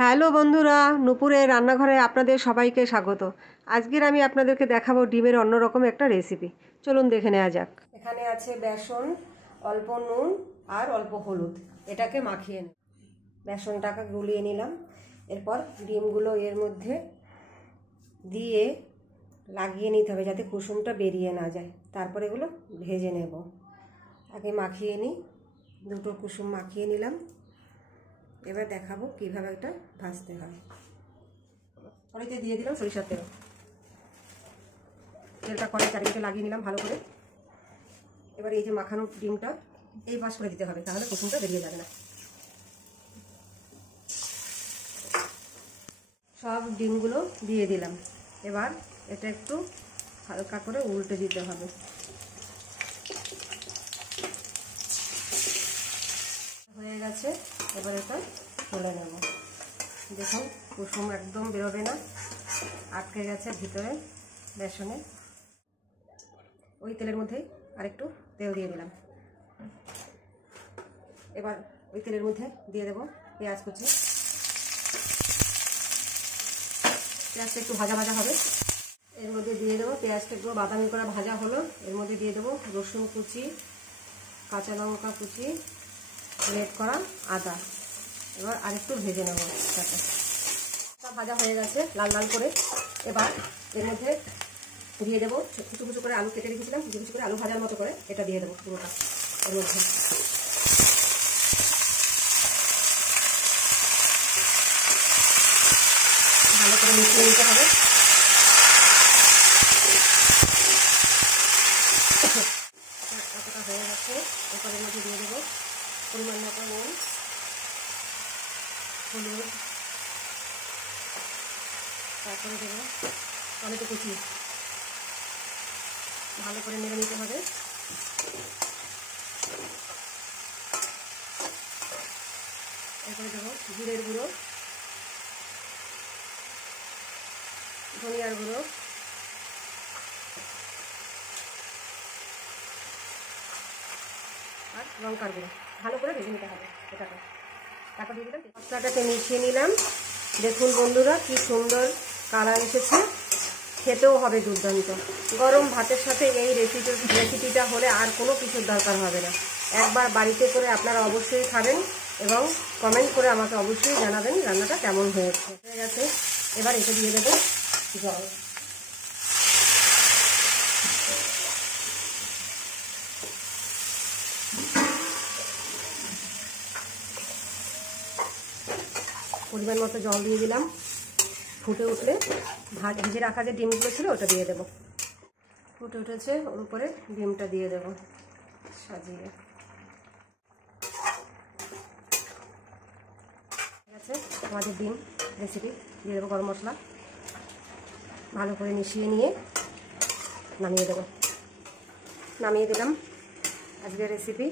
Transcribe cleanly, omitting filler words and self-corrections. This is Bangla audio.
হ্যালো বন্ধুরা, নুপুরের রান্নাঘরে আপনাদের সবাইকে স্বাগত। আজকের আমি আপনাদেরকে দেখাবো ডিমের অন্যরকম একটা রেসিপি। চলুন দেখে নেওয়া যাক। এখানে আছে বেসন, অল্প নুন আর অল্প হলুদ। এটাকে মাখিয়ে নিই। বেসনটাকে গুলিয়ে নিলাম। এরপর ডিমগুলো এর মধ্যে দিয়ে লাগিয়ে নিতে হবে যাতে কুসুমটা বেরিয়ে না যায়। তারপর এগুলো ভেজে নেব। আগে মাখিয়ে নিই। দুটো কুসুম মাখিয়ে নিলাম। এবার দেখাবো কিভাবে এটা ভাজতে হয়। কড়াইতে দিয়ে দিলাম সরিষার তেল। তেলটা কড়াই চারিদিকে লাগিয়ে নিলাম ভালো করে। এবার এই যে মাখানো ডিমটা এই পাশ করে দিতে হবে, তাহলে কুসুমটা বেরিয়ে যাবে না। সব ডিমগুলো দিয়ে দিলাম। এবার এটা একটু হালকা করে উল্টে দিতে হবে। হয়ে গেছে। এবার এটা তুলে নেব। দেখুন কুসুম একদম বেরোবে না, আটকে গেছে ভিতরে বেসনে। ওই তেলের মধ্যেই আরেকটু তেল দিয়ে দিলাম। এবার ওই তেলের মধ্যে দিয়ে দেবো পেঁয়াজ কুচি। পেঁয়াজটা একটু ভাজা ভাজা হবে। এর মধ্যে দিয়ে দেবো, পেঁয়াজটা একটু বাদামি করে ভাজা হলো, এর মধ্যে দিয়ে দেবো রসুন কুচি, কাঁচা লঙ্কা কুচি, রেড করা আদা। এবার আরেকটু ভেজে নেবো। ভাজা হয়ে গেছে লাল লাল করে। এবার এর মধ্যে দিয়ে দেবো কুচু কুচু করে আলু কেটে রেখেছিলাম, কুচু কুচু করে আলু ভাজার মতো করে এটা দিয়ে দেবো পুরোটা এর মধ্যে। ভালো করে মিশিয়ে নিতে হবে। এতটা হয়ে গেছে। এরপর এর মধ্যে দিয়ে দেবো পরিমাণ মতো নুন, হলুদ, তারপরে দেবো টমেটো কুচি। ভালো করে নেড়ে নিতে হবে। এরপরে দেবো জিরের গুঁড়ো, ধনিয়ার গুঁড়ো, আর লঙ্কার গুঁড়ো। ভালো করে ভেজে নিতে হবে এটাকে। তারপর দিয়ে দিলাম মশলাটাকে মিশিয়ে নিলাম। দেখুন বন্ধুরা কি সুন্দর কালার এসেছে, খেতেও হবে দুর্দান্ত। গরম ভাতের সাথে এই রেসিপিটা হলে আর কোনো কিছুর দরকার হবে না। একবার বাড়িতে করে আপনারা অবশ্যই খাবেন এবং কমেন্ট করে আমাকে অবশ্যই জানাবেন রান্নাটা কেমন হয়ে গেছে। এবার এটা দিয়ে দেবো জল। পরিমাণ মতো জল দিয়ে দিলাম। ফুটে উঠলে ভেজে রাখা যে ডিমগুলো ছিল ওটা দিয়ে দেবো। ফুটে উঠেছে, ওর উপরে ডিমটা দিয়ে দেবো সাজিয়ে। ঠিক আছে, আমাদের ডিম রেসিপি দিয়ে দেবো গরম মশলা। ভালো করে মিশিয়ে নিয়ে নামিয়ে দেবো। নামিয়ে দিলাম আজকের রেসিপি।